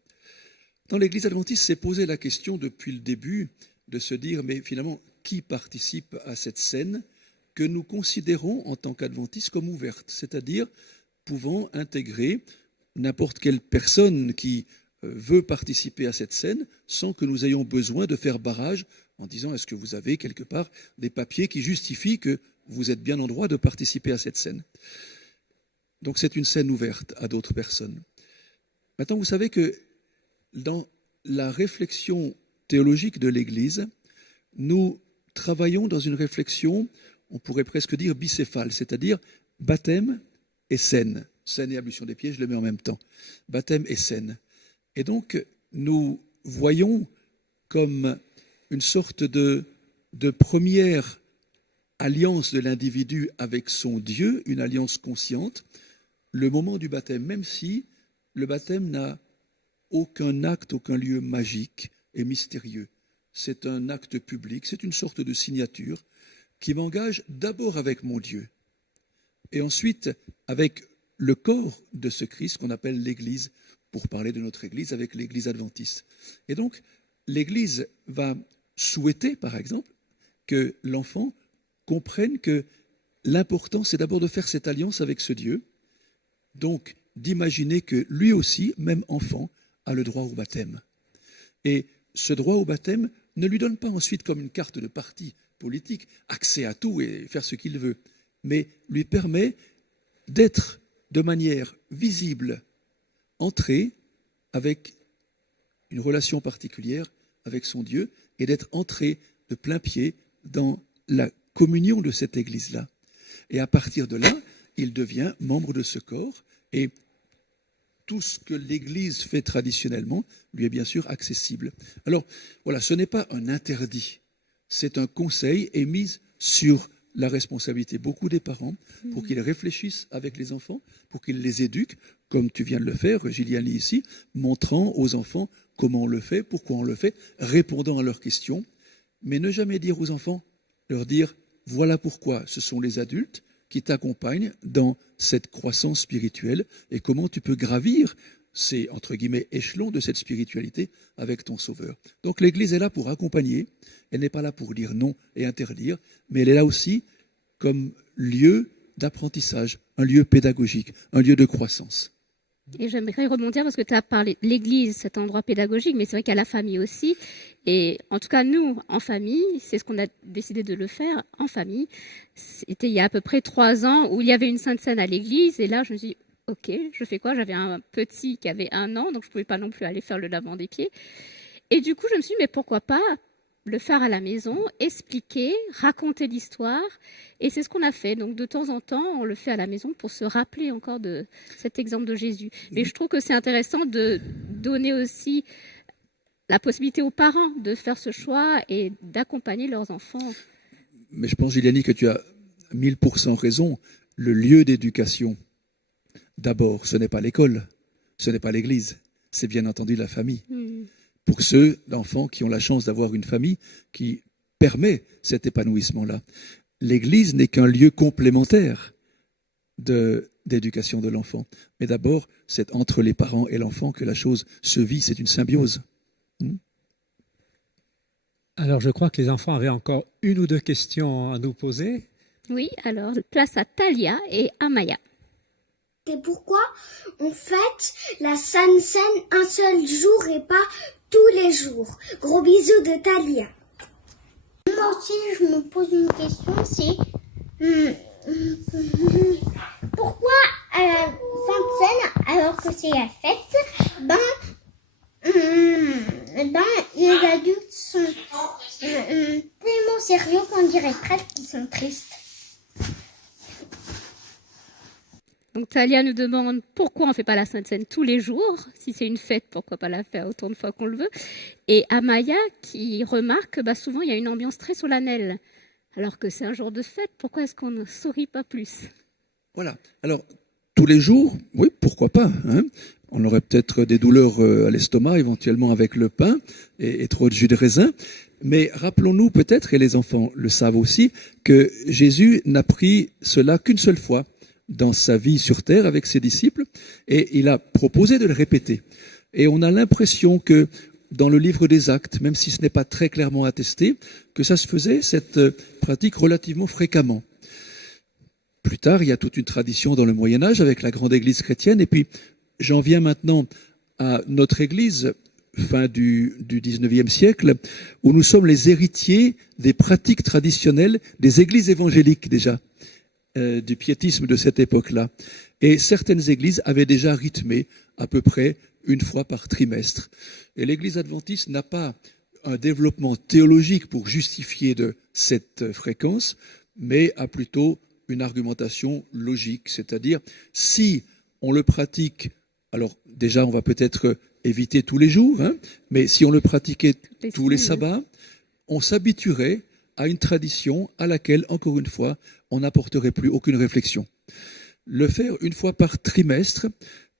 Dans l'Église adventiste, s'est posé la question depuis le début de se dire, mais finalement, qui participe à cette scène que nous considérons en tant qu'adventistes comme ouverte, c'est-à-dire pouvant intégrer n'importe quelle personne qui veut participer à cette scène sans que nous ayons besoin de faire barrage en disant est-ce que vous avez quelque part des papiers qui justifient que vous êtes bien en droit de participer à cette scène. Donc c'est une scène ouverte à d'autres personnes. Maintenant, vous savez que dans la réflexion théologique de l'Église, nous travaillons dans une réflexion, on pourrait presque dire bicéphale, c'est-à-dire baptême et scène. Scène et ablution des pieds, je le mets en même temps. Baptême et scène. Et donc, nous voyons comme une sorte de première alliance de l'individu avec son Dieu, une alliance consciente, le moment du baptême, même si le baptême n'a aucun acte, aucun lieu magique et mystérieux. C'est un acte public, c'est une sorte de signature qui m'engage d'abord avec mon Dieu et ensuite avec le corps de ce Christ qu'on appelle l'Église, pour parler de notre Église avec l'Église adventiste. Et donc, l'Église va souhaiter, par exemple, que l'enfant comprenne que l'important, c'est d'abord de faire cette alliance avec ce Dieu, donc d'imaginer que lui aussi, même enfant, a le droit au baptême. Et ce droit au baptême ne lui donne pas ensuite comme une carte de parti politique, accès à tout et faire ce qu'il veut, mais lui permet d'être de manière visible, entré avec une relation particulière avec son Dieu et d'être entré de plein pied dans la communion de cette Église-là. Et à partir de là, il devient membre de ce corps et tout ce que l'Église fait traditionnellement lui est bien sûr accessible. Alors voilà, ce n'est pas un interdit, c'est un conseil émis sur la responsabilité beaucoup des parents pour qu'ils réfléchissent avec les enfants, pour qu'ils les éduquent, comme tu viens de le faire, Giliani ici, montrant aux enfants comment on le fait, pourquoi on le fait, répondant à leurs questions, mais ne jamais dire aux enfants, leur dire, voilà pourquoi ce sont les adultes qui t'accompagnent dans cette croissance spirituelle et comment tu peux gravir ces, entre guillemets, échelons de cette spiritualité avec ton Sauveur. Donc l'Église est là pour accompagner, elle n'est pas là pour dire non et interdire, mais elle est là aussi comme lieu d'apprentissage, un lieu pédagogique, un lieu de croissance. Et j'aimerais rebondir parce que tu as parlé de l'Église, cet endroit pédagogique, mais c'est vrai qu'il y a la famille aussi. Et en tout cas, nous, en famille, c'est ce qu'on a décidé de le faire en famille. C'était il y a à peu près 3 ans où il y avait une Sainte Seine à l'église. Et là, je me suis dit, ok, je fais quoi? J'avais un petit qui avait 1 an, donc je ne pouvais pas non plus aller faire le lavement des pieds. Et du coup, je me suis dit, mais pourquoi pas le faire à la maison, expliquer, raconter l'histoire. Et c'est ce qu'on a fait. Donc, de temps en temps, on le fait à la maison pour se rappeler encore de cet exemple de Jésus. Mais je trouve que c'est intéressant de donner aussi la possibilité aux parents de faire ce choix et d'accompagner leurs enfants. Mais je pense, Giliani, que tu as 1000% raison. Le lieu d'éducation, d'abord, ce n'est pas l'école, ce n'est pas l'église, c'est bien entendu la famille. pour ceux d'enfants qui ont la chance d'avoir une famille qui permet cet épanouissement-là. L'Église n'est qu'un lieu complémentaire d'éducation de l'enfant. Mais d'abord, c'est entre les parents et l'enfant que la chose se vit, c'est une symbiose. Alors, je crois que les enfants avaient encore une ou deux questions à nous poser. Oui, alors place à Talia et Amaya. C'est pourquoi on fête la Sainte Seine un seul jour et pas tous les jours. Gros bisous de Talia. Moi aussi, je me pose une question, c'est pourquoi à la Sainte Seine, alors que c'est la fête, les adultes sont tellement sérieux qu'on dirait presque qu'ils sont tristes. Donc Talia nous demande pourquoi on ne fait pas la Sainte Seine tous les jours. Si c'est une fête, pourquoi pas la faire autant de fois qu'on le veut. Et Amaya qui remarque que souvent il y a une ambiance très solennelle. Alors que c'est un jour de fête, pourquoi est-ce qu'on ne sourit pas plus? Voilà. Alors, tous les jours, oui, pourquoi pas, hein. On aurait peut-être des douleurs à l'estomac, éventuellement avec le pain et trop de jus de raisin. Mais rappelons-nous peut-être, et les enfants le savent aussi, que Jésus n'a pris cela qu'une seule fois dans sa vie sur terre avec ses disciples, et il a proposé de le répéter. Et on a l'impression que dans le livre des Actes, même si ce n'est pas très clairement attesté, que ça se faisait, cette pratique, relativement fréquemment. Plus tard, il y a toute une tradition dans le Moyen-Âge avec la grande église chrétienne, et puis j'en viens maintenant à notre église, fin du 19e siècle, où nous sommes les héritiers des pratiques traditionnelles des églises évangéliques déjà, du piétisme de cette époque-là. Et certaines églises avaient déjà rythmé à peu près une fois par trimestre. Et l'église adventiste n'a pas un développement théologique pour justifier de cette fréquence, mais a plutôt une argumentation logique, c'est-à-dire si on le pratique, alors déjà on va peut-être éviter tous les jours, hein, mais si on le pratiquait tous les sabbats, on s'habituerait à une tradition à laquelle, encore une fois, on n'apporterait plus aucune réflexion. Le faire une fois par trimestre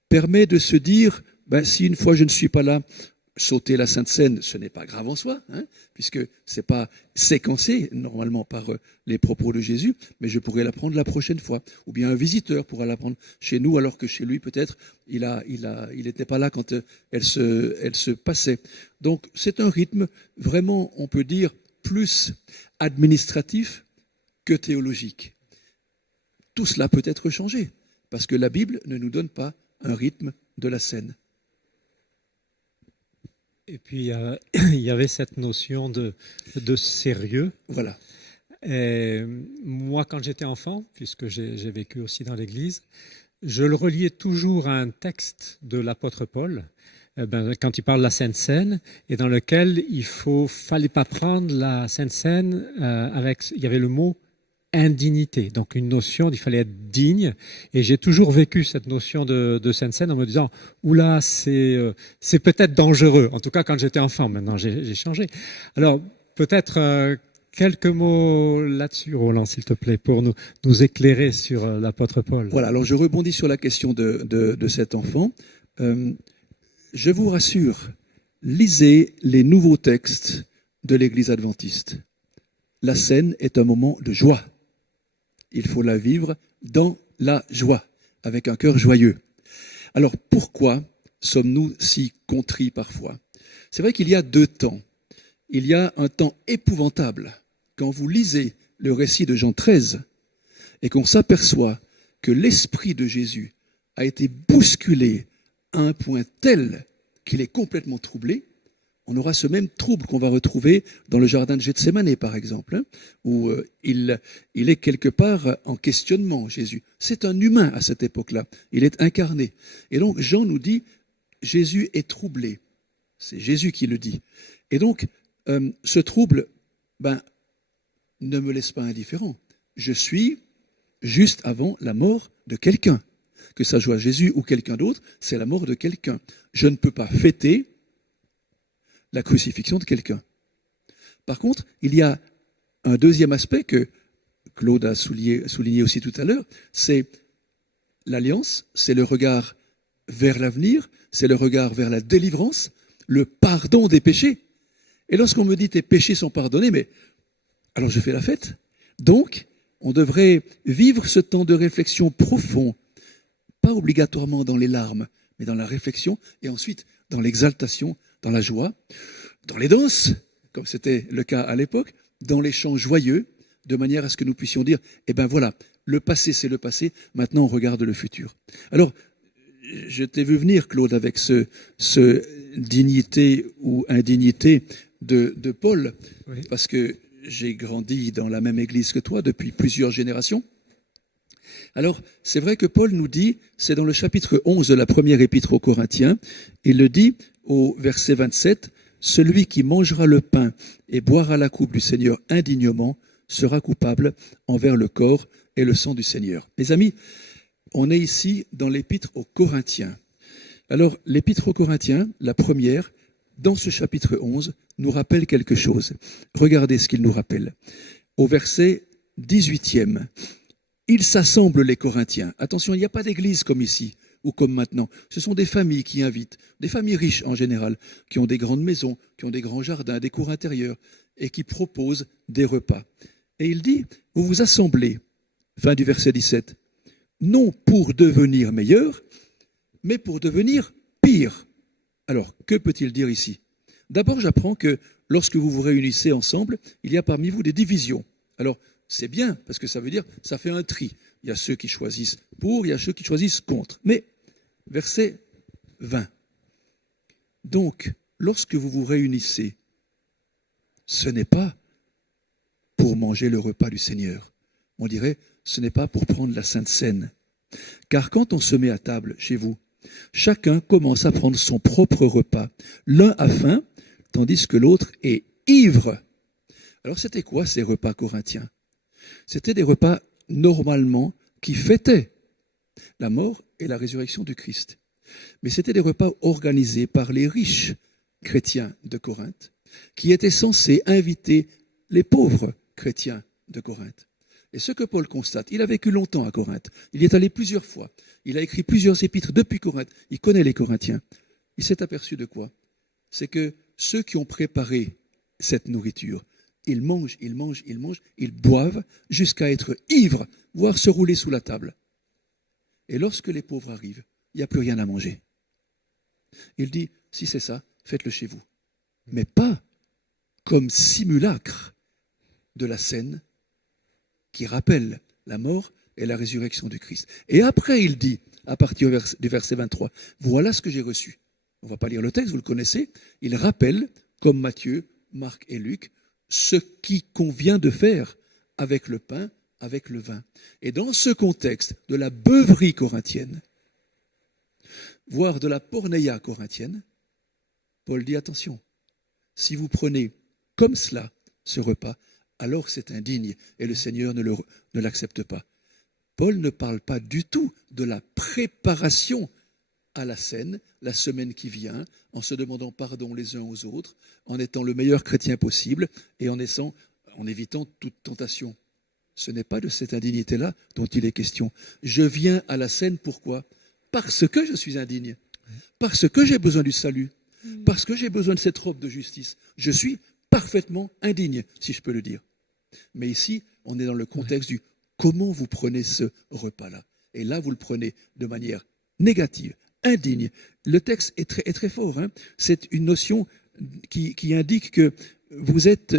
permet de se dire, si une fois je ne suis pas là, sauter la Sainte Seine, ce n'est pas grave en soi, hein, puisque c'est pas séquencé normalement par les propos de Jésus, mais je pourrais l'apprendre la prochaine fois. Ou bien un visiteur pourra l'apprendre chez nous, alors que chez lui, peut-être, il n'était pas là quand elle se passait. Donc, c'est un rythme vraiment, on peut dire, plus administratif que théologique. Tout cela peut être changé, parce que la Bible ne nous donne pas un rythme de la scène. Et puis, il y avait cette notion de sérieux. Voilà. Et moi, quand j'étais enfant, puisque j'ai vécu aussi dans l'Église, je le reliais toujours à un texte de l'apôtre Paul, quand il parle de la Sainte Seine, et dans lequel fallait pas prendre la Sainte Seine il y avait le mot indignité, donc une notion il fallait être digne, et j'ai toujours vécu cette notion de Sainte Seine en me disant oula, c'est peut-être dangereux, en tout cas quand j'étais enfant. Maintenant j'ai changé. Alors peut-être quelques mots là-dessus, Roland, s'il te plaît, pour nous éclairer sur l'apôtre Paul. Voilà, alors je rebondis sur la question de cet enfant. Je vous rassure, lisez les nouveaux textes de l'Église adventiste. La scène est un moment de joie. Il faut la vivre dans la joie, avec un cœur joyeux. Alors pourquoi sommes-nous si contrits parfois? C'est vrai qu'il y a deux temps. Il y a un temps épouvantable quand vous lisez le récit de Jean 13 et qu'on s'aperçoit que l'esprit de Jésus a été bousculé à un point tel qu'il est complètement troublé. On aura ce même trouble qu'on va retrouver dans le jardin de Gethsémanée, par exemple, hein, où il est quelque part en questionnement, Jésus. C'est un humain à cette époque-là. Il est incarné. Et donc, Jean nous dit, Jésus est troublé. C'est Jésus qui le dit. Et donc, ce trouble, ne me laisse pas indifférent. Je suis juste avant la mort de quelqu'un. Que ça soit Jésus ou quelqu'un d'autre, c'est la mort de quelqu'un. Je ne peux pas fêter la crucifixion de quelqu'un. Par contre, il y a un deuxième aspect que Claude a souligné aussi tout à l'heure, c'est l'alliance, c'est le regard vers l'avenir, c'est le regard vers la délivrance, le pardon des péchés. Et lorsqu'on me dit tes péchés sont pardonnés, mais alors je fais la fête. Donc, on devrait vivre ce temps de réflexion profond, pas obligatoirement dans les larmes, mais dans la réflexion, et ensuite dans l'exaltation, dans la joie, dans les danses, comme c'était le cas à l'époque, dans les chants joyeux, de manière à ce que nous puissions dire, eh ben voilà, le passé c'est le passé, maintenant on regarde le futur. Alors, je t'ai vu venir, Claude, avec ce dignité ou indignité de Paul, Oui. parce que j'ai grandi dans la même église que toi depuis plusieurs générations. Alors, c'est vrai que Paul nous dit, c'est dans le chapitre 11 de la première épître aux Corinthiens, il le dit au verset 27, « Celui qui mangera le pain et boira la coupe du Seigneur indignement sera coupable envers le corps et le sang du Seigneur. » Mes amis, on est ici dans l'épître aux Corinthiens. Alors, l'épître aux Corinthiens, la première, dans ce chapitre 11, nous rappelle quelque chose. Regardez ce qu'il nous rappelle. Au verset 18e, « Ils s'assemblent les Corinthiens. » Attention, il n'y a pas d'église comme ici ou comme maintenant. Ce sont des familles qui invitent, des familles riches en général, qui ont des grandes maisons, qui ont des grands jardins, des cours intérieurs, et qui proposent des repas. Et il dit, vous vous assemblez, fin du verset 17, non pour devenir meilleur, mais pour devenir pire. Alors, que peut-il dire ici? D'abord, j'apprends que lorsque vous vous réunissez ensemble, il y a parmi vous des divisions. Alors, c'est bien, parce que ça veut dire, ça fait un tri. Il y a ceux qui choisissent pour, il y a ceux qui choisissent contre. Mais, verset 20. Donc, lorsque vous vous réunissez, ce n'est pas pour manger le repas du Seigneur. On dirait, ce n'est pas pour prendre la Sainte Seine. Car quand on se met à table chez vous, chacun commence à prendre son propre repas. L'un a faim, tandis que l'autre est ivre. Alors c'était quoi ces repas corinthiens? C'était des repas normalement qui fêtaient la mort et la résurrection du Christ. Mais c'était des repas organisés par les riches chrétiens de Corinthe, qui étaient censés inviter les pauvres chrétiens de Corinthe. Et ce que Paul constate, il a vécu longtemps à Corinthe, il y est allé plusieurs fois, il a écrit plusieurs épîtres depuis Corinthe, il connaît les Corinthiens. Il s'est aperçu de quoi? C'est que ceux qui ont préparé cette nourriture, ils mangent, ils boivent jusqu'à être ivres, voire se rouler sous la table. Et lorsque les pauvres arrivent, il n'y a plus rien à manger. Il dit, si c'est ça, faites-le chez vous. Mais pas comme simulacre de la scène qui rappelle la mort et la résurrection du Christ. Et après, il dit, à partir du verset 23, voilà ce que j'ai reçu. On ne va pas lire le texte, vous le connaissez. Il rappelle, comme Matthieu, Marc et Luc, ce qui convient de faire avec le pain, avec le vin. Et dans ce contexte de la beuverie corinthienne, voire de la porneia corinthienne, Paul dit attention, si vous prenez comme cela ce repas, alors c'est indigne et le Seigneur ne l'accepte pas. Paul ne parle pas du tout de la préparation à la scène, la semaine qui vient, en se demandant pardon les uns aux autres, en étant le meilleur chrétien possible et en évitant toute tentation. Ce n'est pas de cette indignité-là dont il est question. Je viens à la scène, pourquoi? Parce que je suis indigne, parce que j'ai besoin du salut, parce que j'ai besoin de cette robe de justice. Je suis parfaitement indigne, si je peux le dire. Mais ici, on est dans le contexte du comment vous prenez ce repas-là. Et là, vous le prenez de manière négative, indigne. Le texte est très fort. Hein. C'est une notion qui indique que vous êtes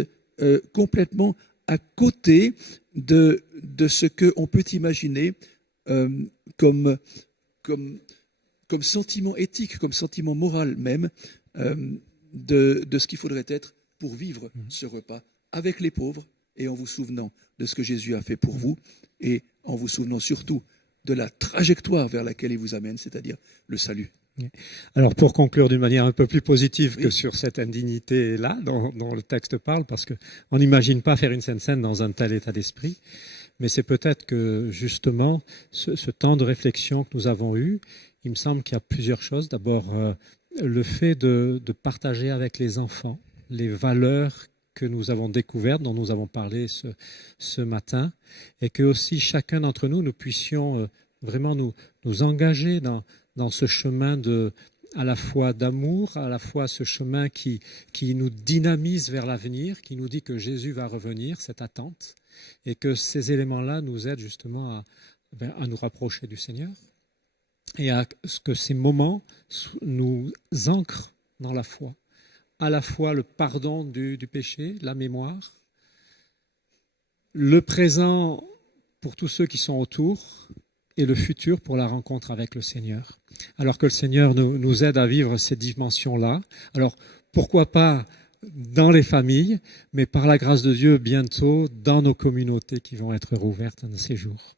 complètement à côté de ce qu'on peut imaginer comme sentiment éthique, comme sentiment moral même, de ce qu'il faudrait être pour vivre ce repas avec les pauvres et en vous souvenant de ce que Jésus a fait pour vous et en vous souvenant surtout de la trajectoire vers laquelle il vous amène, c'est-à-dire le salut. Alors pour conclure d'une manière un peu plus positive que sur cette indignité-là dont le texte parle, parce qu'on n'imagine pas faire une Sainte Seine dans un tel état d'esprit, mais c'est peut-être que justement ce temps de réflexion que nous avons eu, il me semble qu'il y a plusieurs choses. D'abord, le fait de partager avec les enfants les valeurs que nous avons découvertes, dont nous avons parlé ce matin, et que aussi chacun d'entre nous puissions vraiment nous engager dans ce chemin de à la fois d'amour, à la fois ce chemin qui nous dynamise vers l'avenir, qui nous dit que Jésus va revenir, cette attente, et que ces éléments-là nous aident justement à nous rapprocher du Seigneur, et à ce que ces moments nous ancrent dans la foi, à la fois le pardon du péché, la mémoire, le présent pour tous ceux qui sont autour, et le futur pour la rencontre avec le Seigneur. Alors que le Seigneur nous aide à vivre ces dimensions-là. Alors, pourquoi pas dans les familles, mais par la grâce de Dieu, bientôt dans nos communautés qui vont être rouvertes dans ces jours.